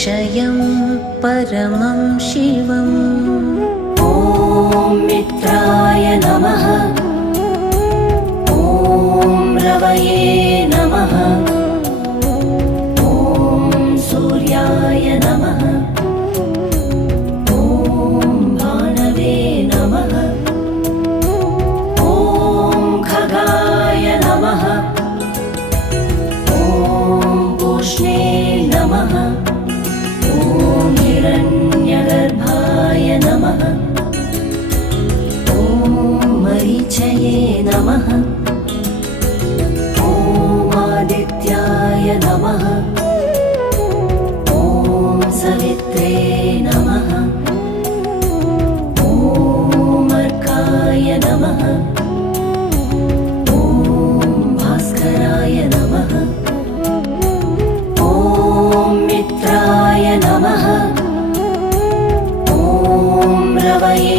क्षयं परमं शिवम्। ॐ मित्राय नमः। ॐ रवये नमः। ॐ सूर्याय नमः। ॐ भानवे नमः। ॐ खगाय नमः। ॐ पूष्णे नमः। ॐ हिरण्यगर्भाय नमः। ॐ मरीचये नमः। ॐ आदित्याय नमः। ॐ सवित्रे नमः। ॐ अर्काय नमः। ॐ भास्कराय नमः। ॐ मित्राय नमः। ॐ रवये